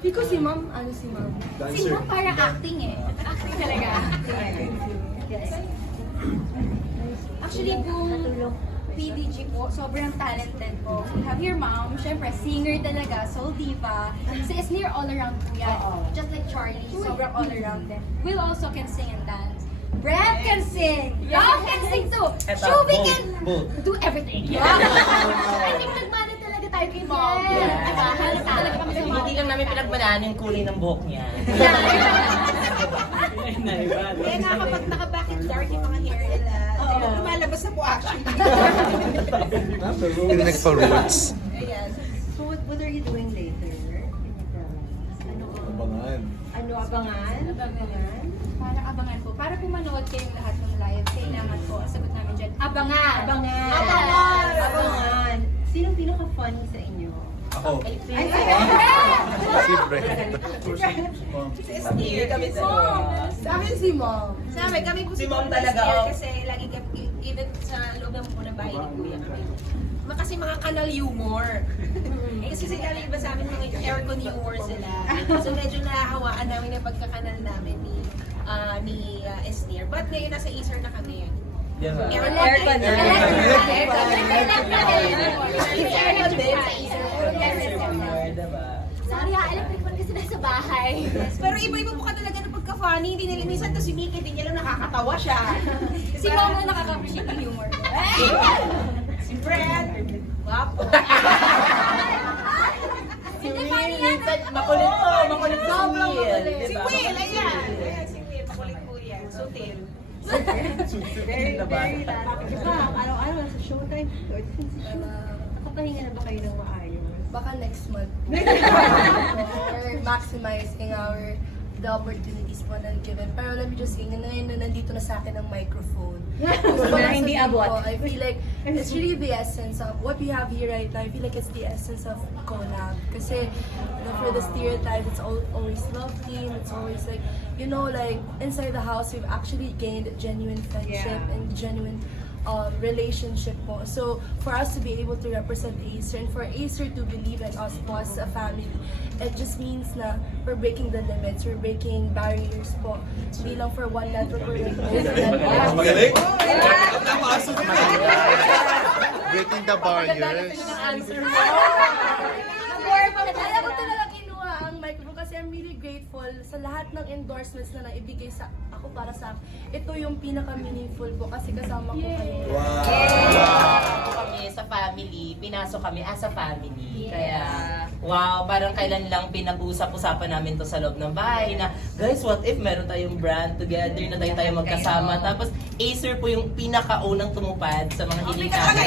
Hindi ko si ma'am, si ma'am? Si Mom parang acting eh. Acting talaga. Yes. Actually, buong PDG po, sobrang talented po. We have your mom, syempre, singer talaga, soul diva. Si Esnir all around po yan. Just like Charlie, sobrang all around din. Will also can sing and dance. Brad can sing! Ram can sing too! Shubi can do everything! I think nagmana talaga tayo kay mom. Hanap talaga kami sa mom. Hindi lang namin pinagmanaan yung kulay ng buhok niya. Kaya nga kapag naka-back dark yung mga hair nila, lumalabas na po actually. Yung nagpa-roots. Ayan. So what are you doing later? Abangan. Ano, abangan? Abangan? Para abangan po. Para po manood kayong lahat ng live, kailangan po, ang sagot namin dyan, abangan! Abangan! Abangan! Abangan! Sinong pinaka-funny sa inyo? Ako. Ay, Si Brenda. Si Esnir, kami sa Sa akin si mom. Sa amin, kami po Si Mom Mom talaga, Esnir oh. kasi lagi kami, even sa loob ng muna bahay ni Kuya kami. Kasi mga kanal humor. Kasi sila iba sa amin mga aircon humor sila. So medyo nakahawaan namin yung pagkakanal namin ni Esnir. But ngayon nasa Acer na kami. Aircon na. Sorry ha, electric fan kasi nasa bahay. Pero iba-iba po ka talaga ng pagka-funny. Hindi nila minsan to si Mickey, hindi niya lang nakakatawa siya. Si Mom na nakaka-appreciate ng humor. Si Brad, guwapo. Hindi funny yan. Makulit to, makulit si Will. Si Will, ayan. Ayan, si Will, makulit po yan. Sutil. very lahat. Diba, araw-araw sa showtime. Nakapahinga na ba kayo ng maayos? Baka next month. Or maximizing the opportunities po na given. Pero let me just say, ngayon na nandito na sa akin ang microphone. Gusto ko Na lang hindi sabihin abot. ko, I feel like it's really the essence of what we have here right now. I feel like it's the essence of collab. Kasi for the stereotypes, it's always love team. It's always like, like inside the house, we've actually gained genuine friendship and genuine relationship po. So, for us to be able to represent Acer and for Acer to believe in us po as a family, it just means na we're breaking the limits, we're breaking barriers po. Hindi lang for one network, we're breaking multiple. Magaling? Breaking the barriers. Kaya ko talaga kinuha ang microphone kasi I'm really grateful sa lahat ng endorsements na naibigay sa ako para sa akin. Ito yung pinaka-meaningful po kasi kasama ko kayo. Ako kami sa family, pinasok kami as a family. Kaya, wow, parang kailan lang pinag-usap-usapan namin to sa loob ng bahay na, guys, what if meron tayong brand together na tayo magkasama. Tapos, Acer po yung pinakaunang tumupad sa mga hiling namin.